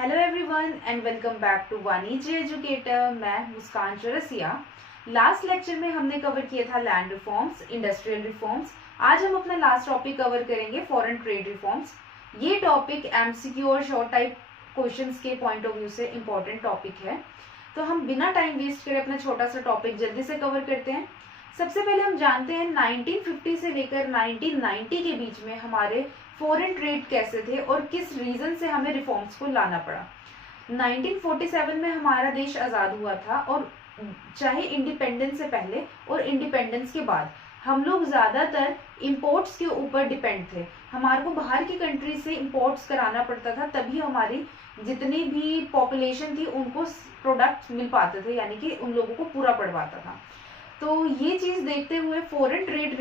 Hello everyone and welcome back to Vanijya educator. मैं Muskan Chaurasia. Last lecture में हमने कवर किया था लैंड रिफॉर्म्स, इंडस्ट्रियल रिफॉर्म्स। आज हम अपना लास्ट टॉपिक कवर करेंगे फॉरेन ट्रेड रिफॉर्म्स। ये टॉपिक एमसीक्यू और शॉर्ट टाइप क्वेश्चंस के पॉइंट ऑफ व्यू से इम्पोर्टेंट टॉपिक है, तो हम बिना टाइम वेस्ट करे अपना छोटा सा टॉपिक जल्दी से कवर करते हैं। सबसे पहले हम जानते हैं 1950 से लेकर 1990 के बीच में हमारे फॉरेन ट्रेड कैसे थे और किस रीजन से हमें रिफॉर्म्स को लाना पड़ा। 1947 में हमारा देश आज़ाद हुआ था, और चाहे इंडिपेंडेंस से पहले और इंडिपेंडेंस के बाद हम लोग ज़्यादातर इंपोर्ट्स के ऊपर डिपेंड थे। हमारे को बाहर की कंट्री से इंपोर्ट्स कराना पड़ता था, तभी हमारी जितनी भी पॉपुलेशन थी उनको प्रोडक्ट्स मिल पाते थे, यानी कि उन लोगों को पूरा पड़ पाता था। तो ये चीज़ देखते हुए फॉरेन ट्रेड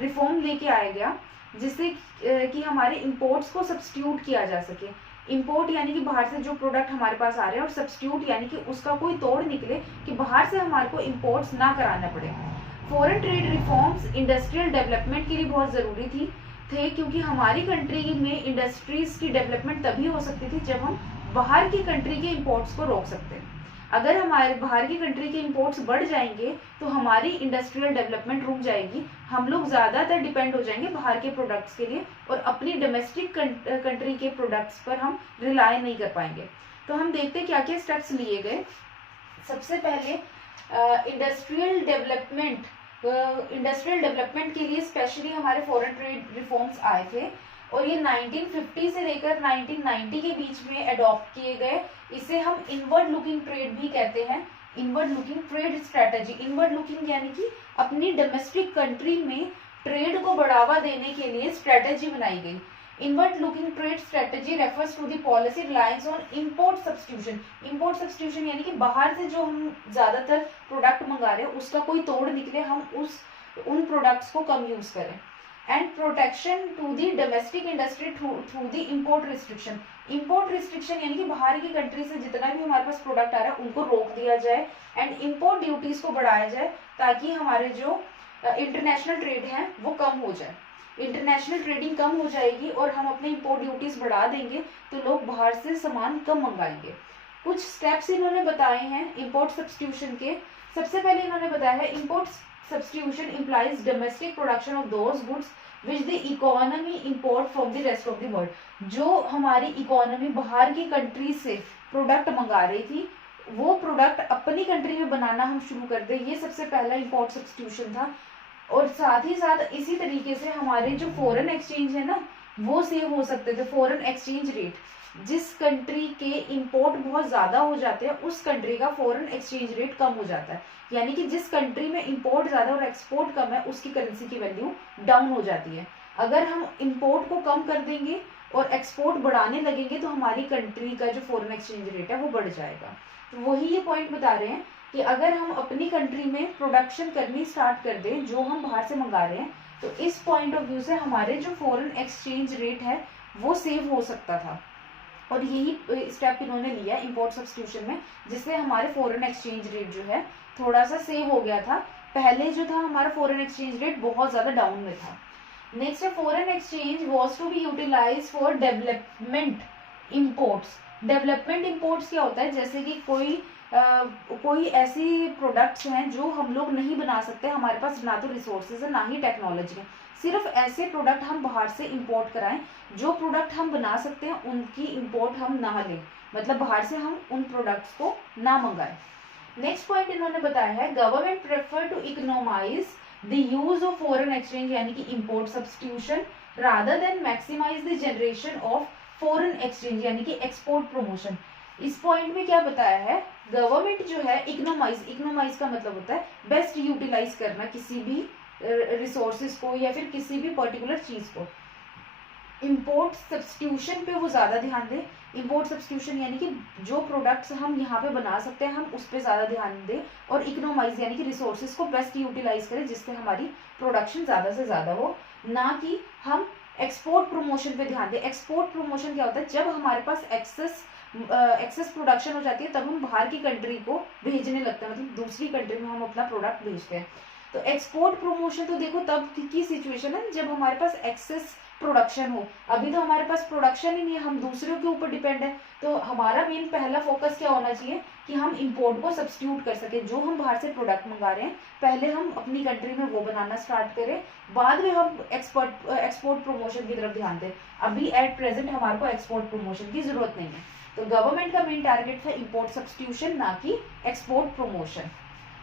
रिफॉर्म लेके आया गया, जिससे कि हमारे इंपोर्ट्स को सब्स्टिट्यूट किया जा सके। इंपोर्ट यानी कि बाहर से जो प्रोडक्ट हमारे पास आ रहे हैं, और सब्स्टिट्यूट यानी कि उसका कोई तोड़ निकले कि बाहर से हमारे को इंपोर्ट्स ना कराना पड़े। Foreign trade reforms industrial development के लिए बहुत ज़रूरी थे, क्योंकि हमारी कंट्री में इंडस्ट्रीज की डेवलपमेंट तभी हो सकती थी जब हम बाहर की कंट्री के इंपोर्ट्स को रोक सकते हैं। अगर हमारे बाहर की कंट्री के इंपोर्ट्स बढ़ जाएंगे तो हमारी इंडस्ट्रियल डेवलपमेंट रुक जाएगी। हम लोग ज़्यादातर डिपेंड हो जाएंगे बाहर के प्रोडक्ट्स के लिए, और अपनी डोमेस्टिक कंट्री के प्रोडक्ट्स पर हम रिलाय नहीं कर पाएंगे। तो हम देखते हैं क्या क्या स्टेप्स लिए गए। सबसे पहले इंडस्ट्रियल डेवलपमेंट के लिए स्पेशली हमारे फॉरेन ट्रेड रिफॉर्म्स आए थे, और ये 1950 से लेकर 1990 के बीच में अडॉप्ट किए गए। इसे हम इनवर्ड लुकिंग ट्रेड भी कहते हैं, inward looking trade strategy. Inward looking यानी कि अपनी डोमेस्टिक कंट्री में ट्रेड को बढ़ावा देने के लिए स्ट्रेटजी बनाई गई। Inward looking trade strategy refers to the policy reliance on import substitution. Import substitution यानी कि बाहर से जो हम ज्यादातर प्रोडक्ट मंगा रहे हैं उसका कोई तोड़ निकले, हम उन प्रोडक्ट्स को कम यूज करें। And protection to the domestic industry through the import restriction. Import restriction यानी कि बाहर की कंट्री से जितना भी हमारे पास प्रोडक्ट आ रहा है उनको रोक दिया जाए, एंड इम्पोर्ट ड्यूटीज को बढ़ाया जाए, ताकि हमारे जो इंटरनेशनल ट्रेड है वो कम हो जाए। इंटरनेशनल ट्रेडिंग कम हो जाएगी और हम अपने इम्पोर्ट ड्यूटीज बढ़ा देंगे तो लोग बाहर से सामान कम मंगाएंगे। कुछ स्टेप्स इन्होंने बताए हैं इम्पोर्ट सब्स्टिट्यूशन के। सबसे पहले इन्होंने बताया है import substitution implies domestic production of those goods which the economy import from the rest of the world। जो हमारी इकोनॉमी बाहर की कंट्री से प्रोडक्ट मंगा रही थी वो प्रोडक्ट अपनी कंट्री में बनाना हम शुरू कर दें, ये सबसे पहला इम्पोर्ट सब्स्टिट्यूशन था। और साथ ही साथ इसी तरीके से हमारे जो फॉरेन एक्सचेंज है ना वो सेव हो सकते थे। फॉरेन एक्सचेंज रेट, जिस कंट्री के इंपोर्ट बहुत ज्यादा हो जाते हैं उस कंट्री का फॉरेन एक्सचेंज रेट कम हो जाता है, यानी कि जिस कंट्री में इंपोर्ट ज्यादा और एक्सपोर्ट कम है उसकी करेंसी की वैल्यू डाउन हो जाती है। अगर हम इंपोर्ट को कम कर देंगे और एक्सपोर्ट बढ़ाने लगेंगे तो हमारी कंट्री का जो फॉरेन एक्सचेंज रेट है वो बढ़ जाएगा। तो वही ये पॉइंट बता रहे हैं कि अगर हम अपनी कंट्री में प्रोडक्शन करनी स्टार्ट कर दें जो हम बाहर से मंगा रहे हैं, तो इस पॉइंट ऑफ व्यू से हमारे जो फॉरेन एक्सचेंज रेट है वो सेव हो सकता था। और यही स्टेप इन्होंने लिया इंपोर्ट सब्स्टिट्यूशन में, जिससे हमारे फॉरेन एक्सचेंज रेट जो है थोड़ा सा सेव हो गया था। पहले जो था हमारा फॉरेन एक्सचेंज रेट बहुत ज्यादा डाउन में था। नेक्स्ट है foreign exchange was to be utilised for development imports. Development imports क्या होता है, जैसे कि कोई ऐसी प्रोडक्ट्स हैं जो हम लोग नहीं बना सकते, हमारे पास ना तो रिसोर्सेज है ना ही टेक्नोलॉजी है, सिर्फ ऐसे प्रोडक्ट हम बाहर से इंपोर्ट कराएं। जो प्रोडक्ट हम बना सकते हैं उनकी इंपोर्ट हम ना लें, मतलब बाहर से हम उन प्रोडक्ट्स को ना मंगाएं। नेक्स्ट पॉइंट इन्होंने बताया है government prefer to economise the use of foreign exchange यानी कि import substitution rather than maximise the generation of foreign exchange यानी कि एक्सपोर्ट प्रमोशन। इस पॉइंट में क्या बताया है, गवर्नमेंट जो है इकोनोमाइज का मतलब होता है बेस्ट यूटिलाइज करना किसी भी रिसोर्सेज को या फिर किसी भी पर्टिकुलर चीज को। इंपोर्ट सब्स्टिट्यूशन पे वो ज्यादा ध्यान दें। इंपोर्ट सब्स्टिट्यूशन यानी कि जो प्रोडक्ट्स हम यहाँ पे बना सकते हैं हम उस पर ज्यादा ध्यान दें, और इकोनोमाइज यानी कि रिसोर्सेज को बेस्ट यूटिलाइज करें जिससे हमारी प्रोडक्शन ज्यादा से ज्यादा हो, ना कि हम एक्सपोर्ट प्रमोशन पे ध्यान दें। एक्सपोर्ट प्रमोशन क्या होता है, जब हमारे पास एक्सेस प्रोडक्शन हो जाती है तब हम बाहर की कंट्री को भेजने लगते हैं, मतलब दूसरी कंट्री में हम अपना प्रोडक्ट भेजते हैं। तो एक्सपोर्ट प्रमोशन तो देखो तब की सिचुएशन है जब हमारे पास एक्सेस प्रोडक्शन हो। अभी तो हमारे पास प्रोडक्शन ही नहीं है, हम दूसरों के ऊपर डिपेंड है। तो हमारा मेन पहला फोकस क्या होना चाहिए कि हम इंपोर्ट को सब्स्टिट्यूट कर सके। जो हम बाहर से प्रोडक्ट मंगा रहे हैं पहले हम अपनी कंट्री में वो बनाना स्टार्ट करें, बाद में हम एक्सपोर्ट प्रमोशन की तरफ ध्यान दें। अभी एट प्रेजेंट हमारे को एक्सपोर्ट प्रमोशन की जरूरत नहीं है। तो गवर्नमेंट का मेन टारगेट था इंपोर्ट सब्स्टिट्यूशन, ना कि एक्सपोर्ट प्रमोशन।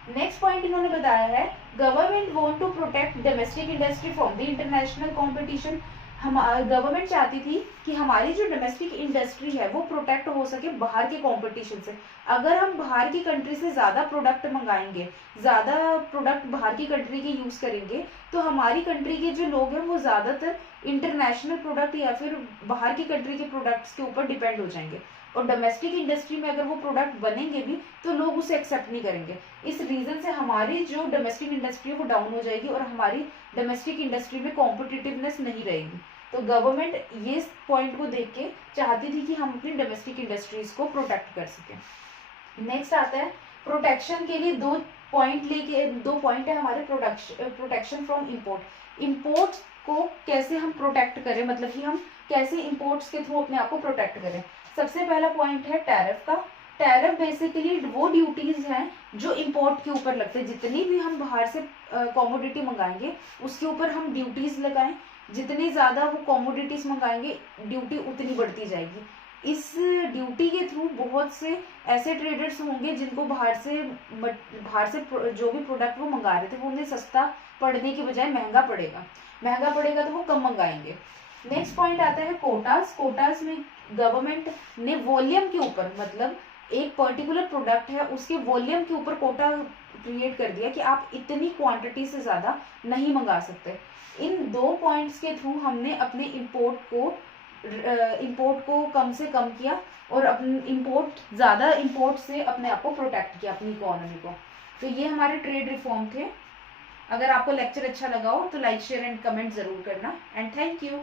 नेक्स्ट पॉइंट इन्होंने बताया है government want to protect domestic industry from the international competition. हम गवर्नमेंट चाहती थी कि हमारी जो डोमेस्टिक इंडस्ट्री है वो प्रोटेक्ट हो सके बाहर के कंपटीशन से। अगर हम बाहर की कंट्री से ज्यादा प्रोडक्ट मंगाएंगे, ज्यादा प्रोडक्ट बाहर की कंट्री के यूज करेंगे, तो हमारी कंट्री के जो लोग हैं वो ज्यादातर इंटरनेशनल प्रोडक्ट या फिर बाहर की कंट्री के प्रोडक्ट्स के ऊपर डिपेंड हो जाएंगे। और डोमेस्टिक इंडस्ट्री में अगर वो प्रोडक्ट बनेंगे भी तो लोग उसे एक्सेप्ट नहीं करेंगे। इस रीजन से हमारी जो डोमेस्टिक इंडस्ट्री है वो डाउन हो जाएगी और हमारी डोमेस्टिक इंडस्ट्री में कॉम्पिटिटिवनेस नहीं रहेगी। तो गवर्नमेंट ये पॉइंट को देख के चाहती थी कि हम अपनी डोमेस्टिक इंडस्ट्रीज को प्रोटेक्ट कर सकें। नेक्स्ट आता है प्रोटेक्शन के लिए दो पॉइंट है हमारे प्रोटेक्शन फ्रॉम इंपोर्ट। इंपोर्ट को कैसे हम प्रोटेक्ट करें, मतलब कि हम कैसे इंपोर्ट्स के थ्रू अपने आप को प्रोटेक्ट करें। सबसे पहला पॉइंट है टैरिफ का। टैरिफ बेसिकली वो ड्यूटीज हैं जो इंपोर्ट के ऊपर लगते हैं। जितनी भी हम बाहर से कॉमोडिटी मंगाएंगे उसके ऊपर हम ड्यूटीज लगाएं, जितनी ज्यादा वो कॉमोडिटीज मंगाएंगे ड्यूटी उतनी बढ़ती जाएगी। इस ड्यूटी के थ्रू बहुत से ऐसे ट्रेडर्स होंगे जिनको बाहर से जो भी प्रोडक्ट वो मंगा रहे थे वो उन्हें सस्ता पड़ने की बजाय महंगा पड़ेगा तो वो कम मंगाएंगे। नेक्स्ट पॉइंट आता है कोटास। कोटास में गवर्नमेंट ने वॉल्यूम के ऊपर, मतलब एक पर्टिकुलर प्रोडक्ट है उसके वॉल्यूम के ऊपर कोटा क्रिएट कर दिया कि आप इतनी क्वांटिटी से ज्यादा नहीं मंगा सकते। इन दो पॉइंट्स के थ्रू हमने अपने इंपोर्ट को कम से कम किया और ज्यादा इंपोर्ट से अपने आप को प्रोटेक्ट किया, अपनी इकोनॉमी को। तो ये हमारे ट्रेड रिफॉर्म थे। अगर आपको लेक्चर अच्छा लगा हो तो लाइक शेयर एंड कमेंट जरूर करना एंड थैंक यू।